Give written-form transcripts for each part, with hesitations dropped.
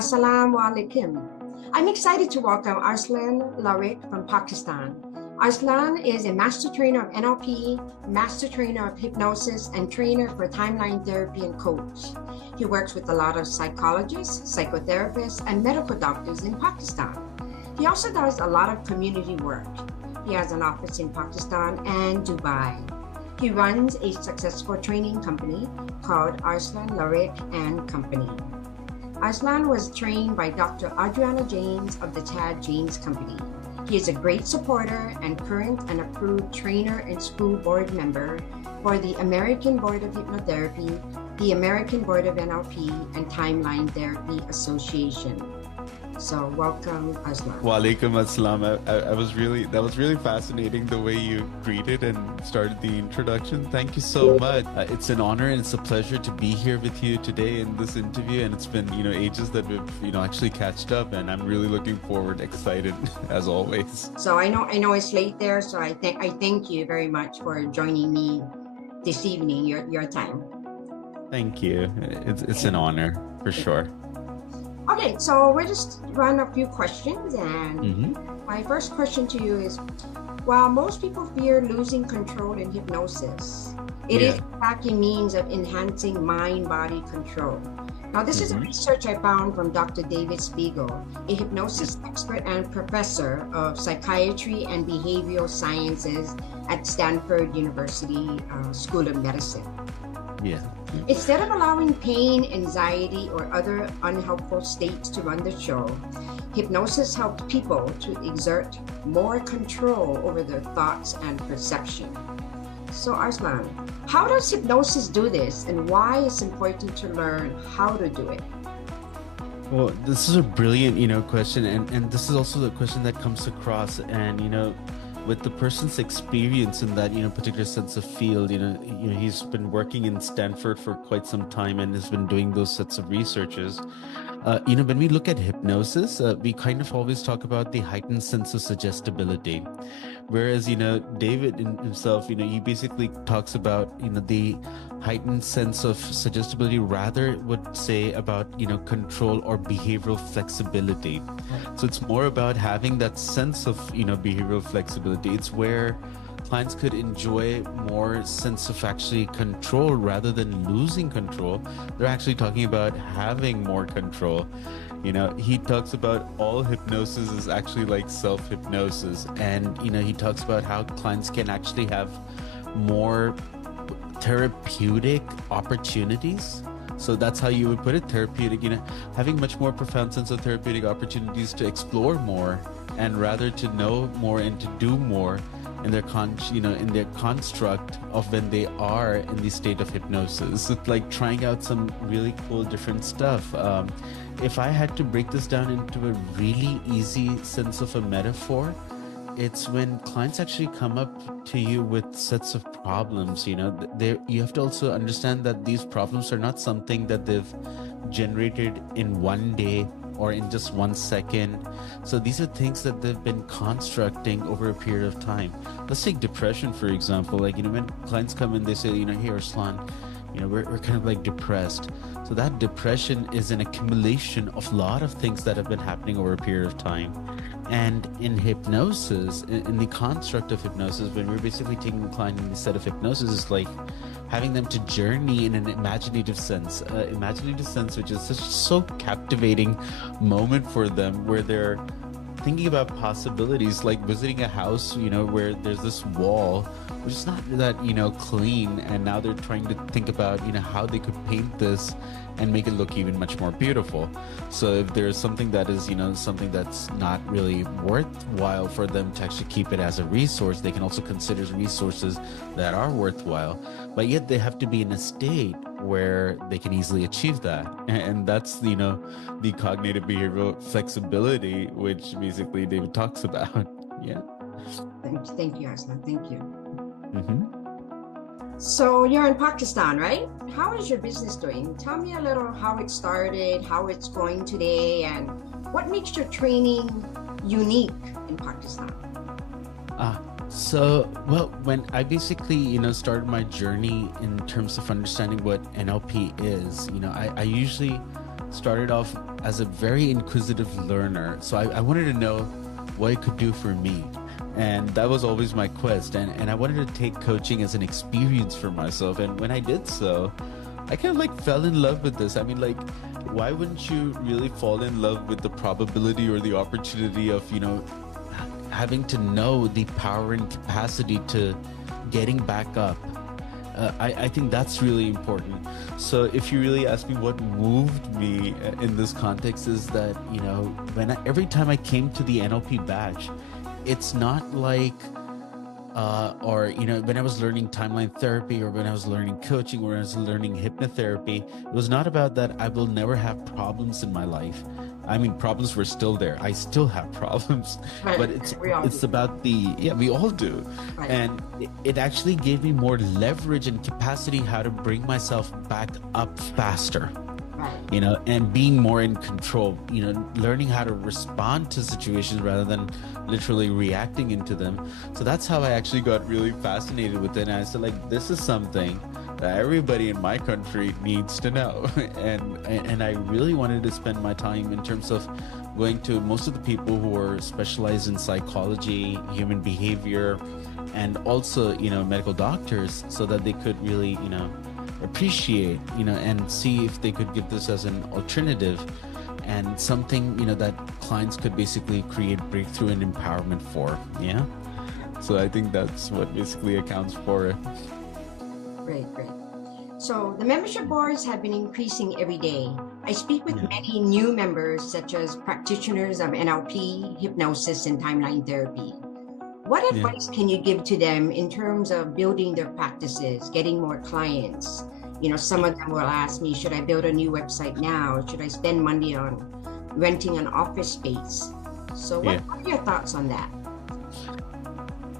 Assalamu alaikum. I'm excited to welcome Arslan Larik from Pakistan. Arslan is a master trainer of NLP, master trainer of hypnosis, and trainer for timeline therapy and coach. He works with a lot of psychologists, psychotherapists, and medical doctors in Pakistan. He also does a lot of community work. He has an office in Pakistan and Dubai. He runs a successful training company called Arslan Larik and Company. Arslan was trained by Dr. Adriana James of the Chad James Company. He is a great supporter and current and approved trainer and school board member for the American Board of Hypnotherapy, the American Board of NLP, and Timeline Therapy Association. So welcome, Arslan. Walaikum assalam. That was really fascinating the way you greeted and started the introduction. Thank you so much. It's an honor and it's a pleasure to be here with you today in this interview. And it's been, ages that we've, actually catched up, and I'm really looking forward, excited as always. So I know it's late there. So I thank you very much for joining me this evening, your time. Thank you. It's an honor for sure. Okay, so we'll just run a few questions, and my first question to you is, while most people fear losing control in hypnosis, it is in fact a means of enhancing mind-body control. Now, this is a research I found from Dr. David Spiegel, a hypnosis expert and professor of psychiatry and behavioral sciences at Stanford University School of Medicine. Instead of allowing pain, anxiety, or other unhelpful states to run the show, hypnosis helps people to exert more control over their thoughts and perception. So Arslan, how does hypnosis do this, and why it's important to learn how to do it? Well, this is a brilliant, question, and this is also the question that comes across, and with the person's experience in that particular sense of field, he's been working in Stanford for quite some time and has been doing those sets of researches. When we look at hypnosis, we kind of always talk about the heightened sense of suggestibility, whereas David himself, he basically talks about the heightened sense of suggestibility, rather would say about control or behavioral flexibility. So it's more about having that sense of behavioral flexibility. It's where clients could enjoy more sense of actually control rather than losing control. They're actually talking about having more control. He talks about all hypnosis is actually like self-hypnosis, and he talks about how clients can actually have more therapeutic opportunities. So that's how you would put it, therapeutic, having much more profound sense of therapeutic opportunities to explore more, and rather to know more and to do more in their in their construct of when they are in the state of hypnosis. It's like trying out some really cool different stuff. If I had to break this down into a really easy sense of a metaphor, it's when clients actually come up to you with sets of problems. You have to also understand that these problems are not something that they've generated in one day or in just 1 second. So these are things that they've been constructing over a period of time. Let's take depression, for example. Like, when clients come in, they say, hey, Arslan, we're kind of like depressed. So that depression is an accumulation of a lot of things that have been happening over a period of time. And in hypnosis, in the construct of hypnosis, when we're basically taking the client in the set of hypnosis, it's like having them to journey in an imaginative sense, which is such so captivating moment for them, where they're thinking about possibilities, like visiting a house, where there's this wall which is not that clean, and now they're trying to think about how they could paint this and make it look even much more beautiful. So if there's something that is something that's not really worthwhile for them to actually keep it as a resource, they can also consider resources that are worthwhile, but yet they have to be in a state where they can easily achieve that. And that's the cognitive behavioral flexibility, which basically David talks about. Thank you, Arslan. Thank you. So you're in Pakistan, right? How is your business doing? Tell me a little how it started, how it's going today, and what makes your training unique in Pakistan? When I basically, started my journey in terms of understanding what NLP is, I usually started off as a very inquisitive learner. So I wanted to know what it could do for me. And that was always my quest. And I wanted to take coaching as an experience for myself. And when I did so, I kind of like fell in love with this. I mean, like, why wouldn't you really fall in love with the probability or the opportunity of, having to know the power and capacity to getting back up? I think that's really important. So if you really ask me what moved me in this context, is that, every time I came to the NLP batch, it's not like, when I was learning timeline therapy, or when I was learning coaching, or when I was learning hypnotherapy, it was not about that I will never have problems in my life. I mean, problems were still there. I still have problems, right. But it's about we all do. Right. And it actually gave me more leverage and capacity how to bring myself back up faster. Right. And being more in control, learning how to respond to situations rather than literally reacting into them. So that's how I actually got really fascinated with it. And I said, like, this is something that everybody in my country needs to know. And I really wanted to spend my time in terms of going to most of the people who are specialized in psychology, human behavior, and also, medical doctors, so that they could really, appreciate, and see if they could give this as an alternative and something, that clients could basically create breakthrough and empowerment for. Yeah. So I think that's what basically accounts for it. Great. So the membership boards have been increasing every day. I speak with many new members, such as practitioners of NLP, hypnosis, and timeline therapy. What advice can you give to them in terms of building their practices, getting more clients? Some of them will ask me, should I build a new website now? Should I spend money on renting an office space? So what are your thoughts on that?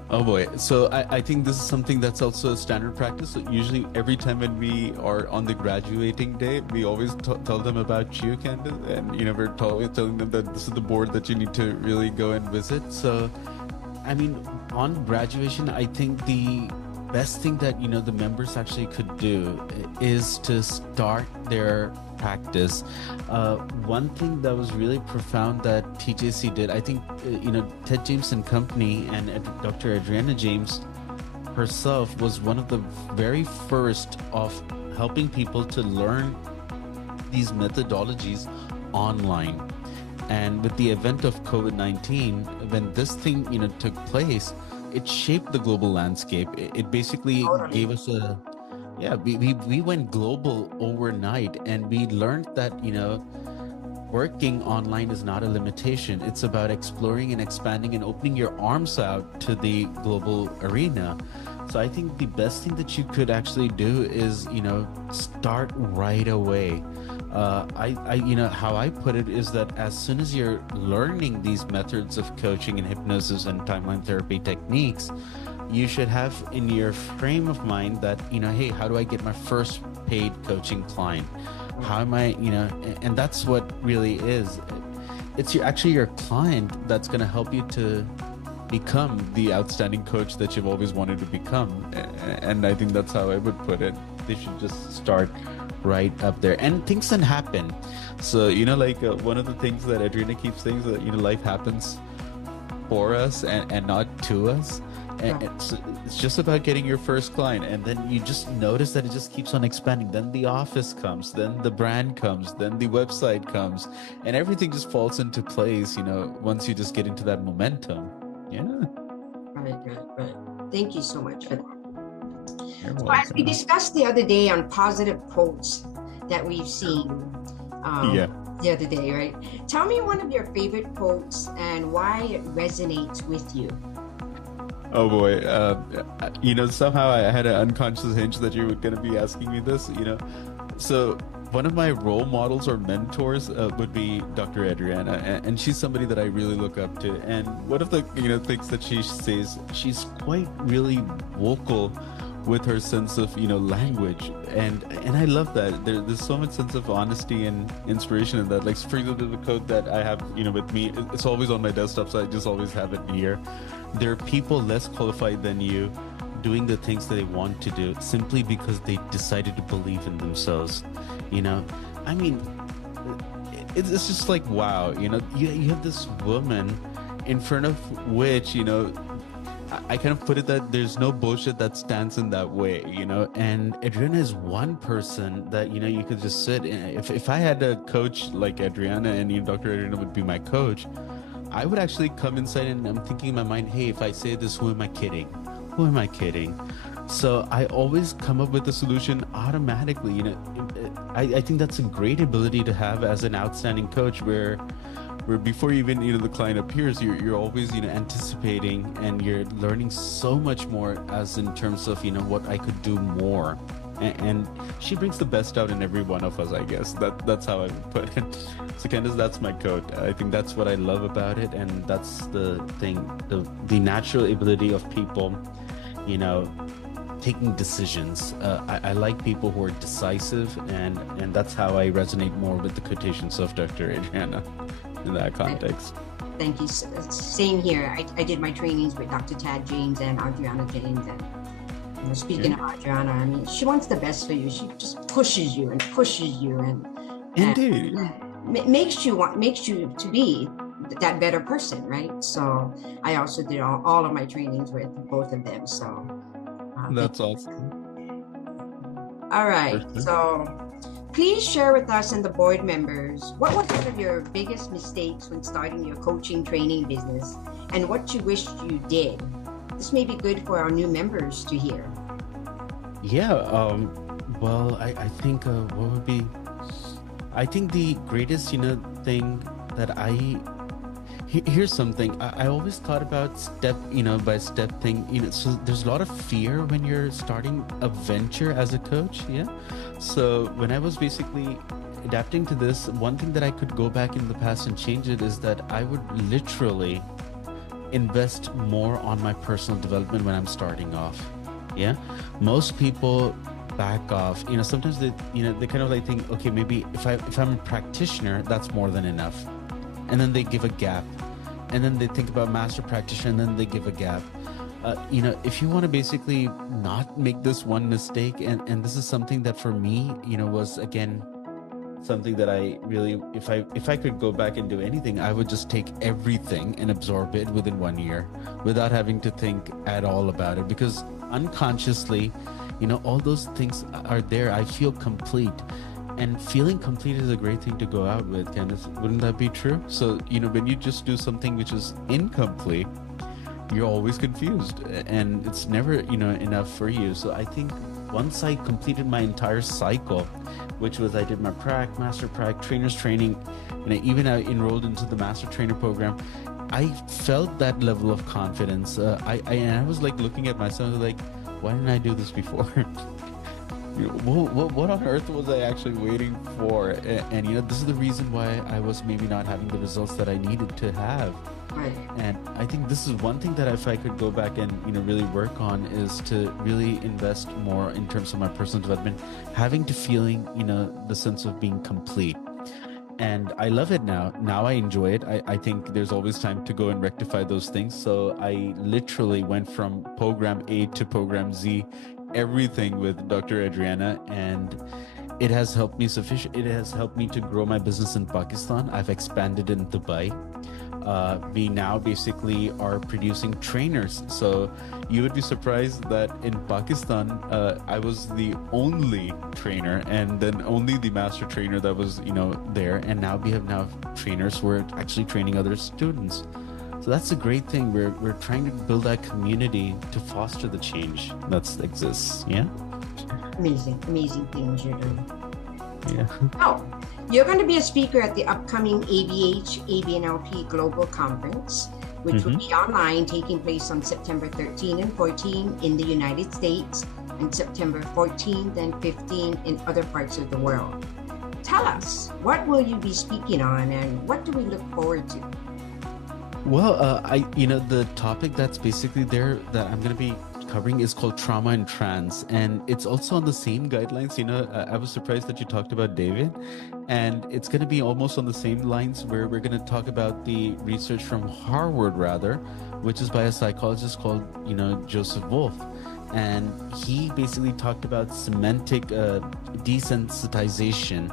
Oh boy. So I think this is something that's also a standard practice. So usually every time when we are on the graduating day, we always tell them about you, Candace. And, we're always telling them that this is the board that you need to really go and visit. So, I mean, on graduation, I think the best thing that, the members actually could do is to start their practice. One thing that was really profound that TJC did, I think, Ted James and Company and Dr. Adriana James herself was one of the very first of helping people to learn these methodologies online. And with the event of COVID-19, when this thing, took place, it shaped the global landscape. It basically gave us we went global overnight, and we learned that, working online is not a limitation. It's about exploring and expanding and opening your arms out to the global arena. So I think the best thing that you could actually do is, start right away. How I put it is that as soon as you're learning these methods of coaching and hypnosis and timeline therapy techniques, you should have in your frame of mind that, hey, how do I get my first paid coaching client? How am I, and that's what really is. It's actually your client that's going to help you to become the outstanding coach that you've always wanted to become. And I think that's how I would put it. They should just start right up there, and things can happen. So one of the things that Adriana keeps saying is that life happens for us and not to us, and it's just about getting your first client, and then you just notice that it just keeps on expanding. Then the office comes, then the brand comes, then the website comes, and everything just falls into place once you just get into that momentum. Right. Thank you so much for that. So as we discussed the other day on positive quotes that we've seen the other day, right? Tell me one of your favorite quotes and why it resonates with you. Oh boy. Somehow I had an unconscious hunch that you were going to be asking me this, So one of my role models or mentors would be Dr. Adriana, and she's somebody that I really look up to. And one of the things that she says, she's quite really vocal with her sense of language, and I love that. There's so much sense of honesty and inspiration in that. Like, for example, the quote that I have with me, it's always on my desktop, so I just always have it here. There are people less qualified than you doing the things that they want to do simply because they decided to believe in themselves. I mean, it's just like, wow, you have this woman in front of which, I kind of put it that there's no bullshit that stands in that way, and Adriana is one person that, you could just sit in. If I had a coach like Adriana and Dr. Adriana would be my coach, I would actually come inside and I'm thinking in my mind, hey, if I say this, who am I kidding? Who am I kidding? So I always come up with a solution automatically. I think that's a great ability to have as an outstanding coach, where before even the client appears, you're always anticipating, and you're learning so much more as in terms of what I could do more. And she brings the best out in every one of us, I guess. That's how I would put it. So Candace, that's my coat. I think that's what I love about it, and that's the thing, the natural ability of people, taking decisions. I like people who are decisive, and that's how I resonate more with the quotations of Dr. Adriana in that context. Thank you. Same here. I did my trainings with Dr. Tad James and Adriana James, and speaking of Adriana, I mean, she wants the best for you. She just pushes you and indeed, makes you to be that better person, right? So I also did all of my trainings with both of them. So that's awesome. All right. So please share with us and the board members, what was one of your biggest mistakes when starting your coaching training business, and what you wished you did? This may be good for our new members to hear. Yeah. Well, I think what would be, I think the greatest, thing that here's something I always thought about step by step thing. So there's a lot of fear when you're starting a venture as a coach. Yeah. So when I was basically adapting to this, one thing that I could go back in the past and change it is that I would literally invest more on my personal development when I'm starting off. Yeah. Most people back off. Sometimes they kind of like think, okay, maybe if I'm a practitioner, that's more than enough. And then they give a gap. And then they think about master practitioner, and then they give a gap. If you want to basically not make this one mistake, and this is something that for me, was again something that I really, if I could go back and do anything, I would just take everything and absorb it within 1 year without having to think at all about it, because unconsciously, all those things are there. I feel complete. And feeling complete is a great thing to go out with, Candace. Wouldn't that be true? So, when you just do something which is incomplete, you're always confused, and it's never, enough for you. So I think once I completed my entire cycle, which was I did my master trainers training, and I enrolled into the master trainer program, I felt that level of confidence. I was like looking at myself like, why didn't I do this before? What on earth was I actually waiting for? And this is the reason why I was maybe not having the results that I needed to have. Right. And I think this is one thing that if I could go back and really work on, is to really invest more in terms of my personal development, having to feeling the sense of being complete. And I love it now. Now I enjoy it. I think there's always time to go and rectify those things. So I literally went from program A to program Z, everything with Dr. Adriana, and it has helped me It has helped me to grow my business in Pakistan. I've expanded in Dubai. We now basically are producing trainers. So you would be surprised that in Pakistan, I was the only trainer, and then only the master trainer that was, there. And now we have trainers who are actually training other students. So that's a great thing. We're trying to build that community to foster the change that exists. Yeah. Amazing things you're doing. Yeah. Oh, you're going to be a speaker at the upcoming ABNLP Global Conference, which will be online, taking place on September 13 and 14 in the United States, and September 14th and 15th in other parts of the world. Tell us, what will you be speaking on, and what do we look forward to? Well, the topic that's basically there that I'm going to be covering is called trauma and trans, and it's also on the same guidelines. I was surprised that you talked about David, and it's going to be almost on the same lines, where we're going to talk about the research from Harvard, which is by a psychologist called, Joseph Wolf. And he basically talked about semantic desensitization,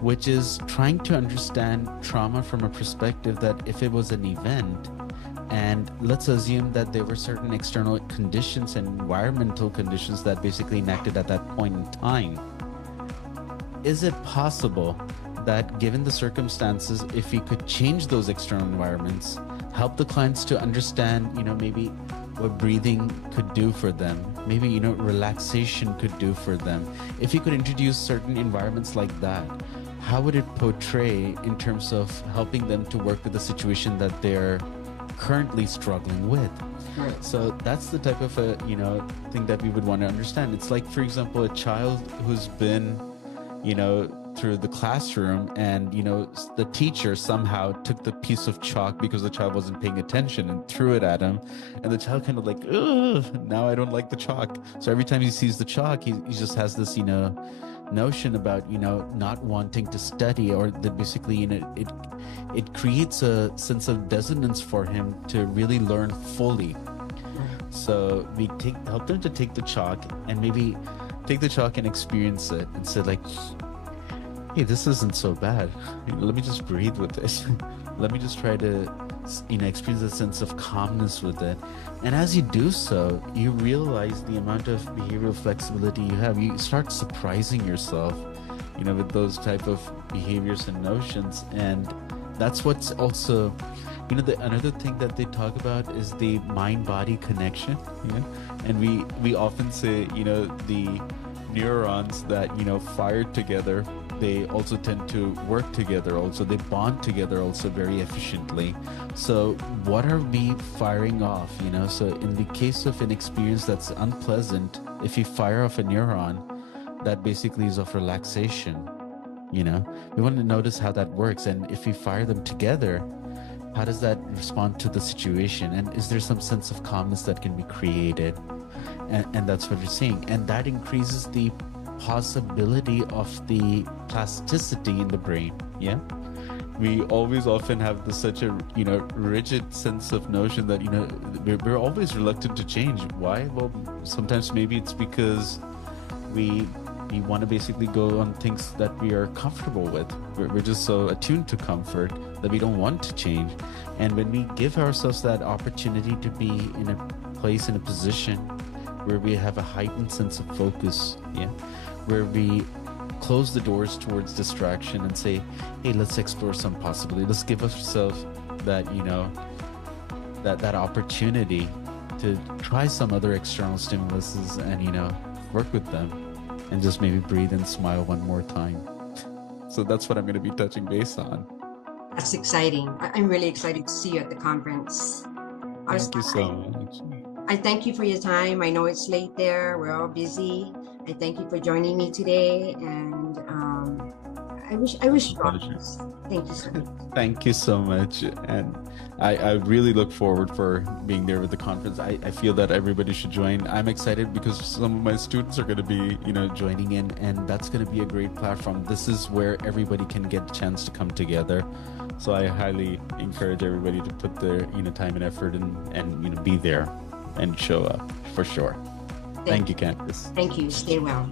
which is trying to understand trauma from a perspective that if it was an event, and let's assume that there were certain external conditions and environmental conditions that basically enacted at that point in time, is it possible that given the circumstances, if we could change those external environments, help the clients to understand, maybe what breathing could do for them, maybe, relaxation could do for them. If you could introduce certain environments like that, how would it portray in terms of helping them to work with the situation that they're currently struggling with? Right. So that's the type of a, thing that we would want to understand. It's like, for example, a child who's been, through the classroom and, the teacher somehow took the piece of chalk because the child wasn't paying attention and threw it at him. And the child kind of like, ugh, now I don't like the chalk. So every time he sees the chalk, he just has this, notion about, not wanting to study, or that basically, it creates a sense of dissonance for him to really learn fully. So we help them to take the chalk and maybe take the chalk and experience it and say like, hey, this isn't so bad. Let me just breathe with this. Let me just try to, experience a sense of calmness with it. And as you do so, you realize the amount of behavioral flexibility you have. You start surprising yourself, with those type of behaviors and notions. And that's what's also, another thing that they talk about is the mind-body connection. And we often say, the neurons that, fire together, they also tend to work together. Also, they bond together also very efficiently. So what are we firing off? So in the case of an experience that's unpleasant, if you fire off a neuron, that basically is of relaxation. We want to notice how that works. And if we fire them together, how does that respond to the situation? And is there some sense of calmness that can be created? And that's what you're seeing. And that increases the possibility of the plasticity in the brain. Yeah. We always often have such a, rigid sense of notion that, we're always reluctant to change. Why? Well, sometimes maybe it's because we want to basically go on things that we are comfortable with. We're just so attuned to comfort that we don't want to change. And when we give ourselves that opportunity to be in a place, in a position where we have a heightened sense of focus, where we close the doors towards distraction and say, hey, let's explore some possibility. Let's give ourselves that, that opportunity to try some other external stimuluses and, work with them, and just maybe breathe and smile one more time. So that's what I'm going to be touching base on. That's exciting. I'm really excited to see you at the conference. Thank you so much. I thank you for your time. I know it's late there. We're all busy. I thank you for joining me today. And I wish you all. Thank you so much. Thank you so much. And I really look forward for being there with the conference. I feel that everybody should join. I'm excited because some of my students are going to be, joining in, and that's going to be a great platform. This is where everybody can get a chance to come together. So I highly encourage everybody to put their, time and effort and be there and show up for sure. Thank you, Candace. Thank you. Stay well.